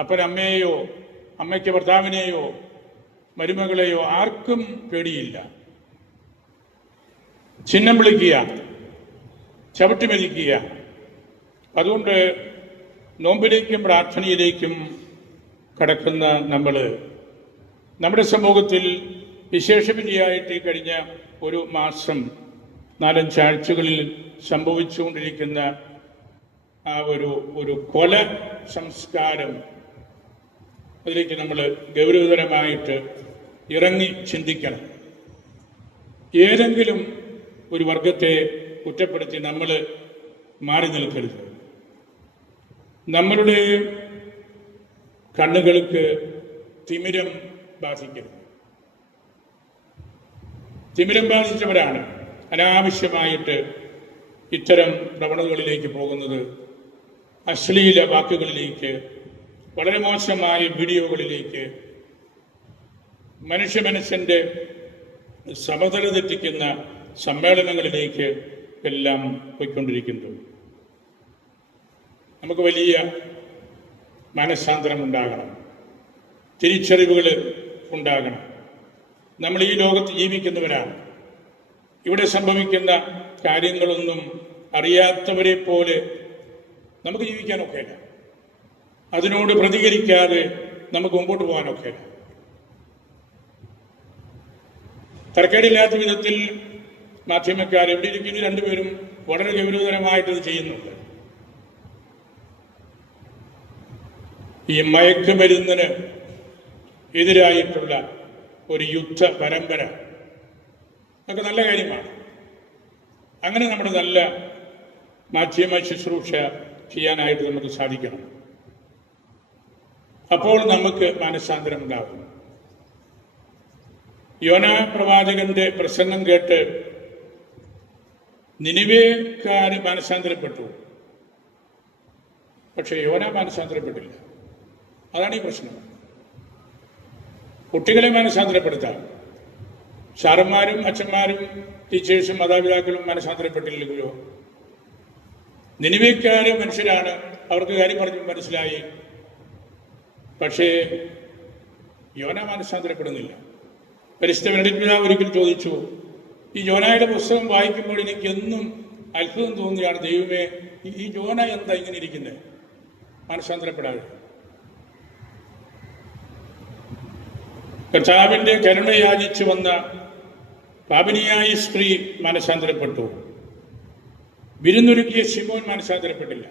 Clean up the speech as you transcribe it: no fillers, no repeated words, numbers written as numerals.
അപ്പനമ്മയെയോ അമ്മയ്ക്ക് ഭർത്താവിനെയോ മരുമകളെയോ ആർക്കും പേടിയില്ല. ചിഹ്നം വിളിക്കുക, ചവിട്ടി മെതിക്കുക. അതുകൊണ്ട് നോമ്പിലേക്കും പ്രാർത്ഥനയിലേക്കും കടക്കുന്ന നമ്മൾ നമ്മുടെ സമൂഹത്തിൽ വിശേഷവിധിയായിട്ട് കഴിഞ്ഞ ഒരു മാസം 4-5 ആഴ്ചകളിൽ സംഭവിച്ചുകൊണ്ടിരിക്കുന്ന ആ ഒരു കൊല സംസ്കാരം, അതിലേക്ക് നമ്മൾ ഗൗരവതരമായിട്ട് ഇറങ്ങി ചിന്തിക്കണം. ഏതെങ്കിലും ഒരു വർഗത്തെ കുറ്റപ്പെടുത്തി നമ്മൾ മാറി നിൽക്കരുത്. നമ്മളുടെ കണ്ണുകൾക്ക് തിമിരം ബാധിക്കരുത്. തിമിരം ബാധിച്ചവരാണ് അനാവശ്യമായിട്ട് ഇത്തരം പ്രവണതകളിലേക്ക് പോകുന്നത്. അശ്ലീല വാക്കുകളിലേക്ക്, വളരെ മോശമായ വീഡിയോകളിലേക്ക്, മനസ്സിൻ്റെ സമതല തെറ്റിക്കുന്ന സമ്മേളനങ്ങളിലേക്ക് എല്ലാം പോയിക്കൊണ്ടിരിക്കുന്നു. നമുക്ക് വലിയ മനസ്സാന്തരം ഉണ്ടാകണം, തിരിച്ചറിവുകൾ ഉണ്ടാകണം. നമ്മൾ ഈ ലോകത്ത് ജീവിക്കുന്നവരാണ്. ഇവിടെ സംഭവിക്കുന്ന കാര്യങ്ങളൊന്നും അറിയാത്തവരെ പോലെ നമുക്ക് ജീവിക്കാനൊക്കെയില്ല. അതിനോട് പ്രതികരിക്കാതെ നമുക്ക് മുമ്പോട്ട് പോകാനൊക്കെയില്ല. തരക്കേടില്ലാത്ത വിധത്തിൽ മാധ്യമക്കാർ എവിടെ ഇരിക്കുന്നു, രണ്ടുപേരും വളരെ ഗൗരവതരമായിട്ട് ഇത് ചെയ്യുന്നുണ്ട്. ഈ മയക്കുമരുന്നിന് എതിരായിട്ടുള്ള ഒരു യുദ്ധ പരമ്പര അതൊക്കെ നല്ല കാര്യമാണ്. അങ്ങനെ നമ്മുടെ നല്ല മാധ്യമ ശുശ്രൂഷ ചെയ്യാനായിട്ട് നമുക്ക് സാധിക്കണം. അപ്പോൾ നമുക്ക് മനസ്സാന്തരം ഉണ്ടാകും. യോനാ പ്രവാചകന്റെ പ്രസംഗം കേട്ട് നിനിവേക്കാര് മനസ്സാന്തരപ്പെട്ടു. പക്ഷെ യോനാ മനസ്സാന്തരപ്പെട്ടില്ല. അതാണ് ഈ പ്രശ്നം. കുട്ടികളെ മനസ്സാന്തരപ്പെടുത്താം. സാറന്മാരും അച്ഛന്മാരും ടീച്ചേഴ്സും മാതാപിതാക്കളും മനസ്സാന്തരപ്പെട്ടില്ലെങ്കിലോ? നിനിവേക്കാര് മനുഷ്യരാണ്, അവർക്ക് കാര്യം പറഞ്ഞു മനസ്സിലായി. പക്ഷേ യോനാ മനസ്സാന്തരപ്പെടുന്നില്ല. പരിശുദ്ധ ബെനഡിക്ട് പിതാവ് ഒരിക്കൽ ചോദിച്ചു, ഈ യോനായുടെ പുസ്തകം വായിക്കുമ്പോൾ എനിക്ക് എന്നും അത്ഭുതം തോന്നിയാണ്, ദൈവമേ ഈ യോന എന്താ ഇങ്ങനെ ഇരിക്കുന്നത്, മനസ്സാന്തരപ്പെടാതെ. കർത്താവിന്റെ കരുണ യാചിച്ചു വന്ന പാപിനിയായ സ്ത്രീ മനസ്സാന്തരപ്പെട്ടു. വിരുന്നൊരുക്കിയ ശിമോൻ മനസ്സാന്തരപ്പെട്ടില്ല.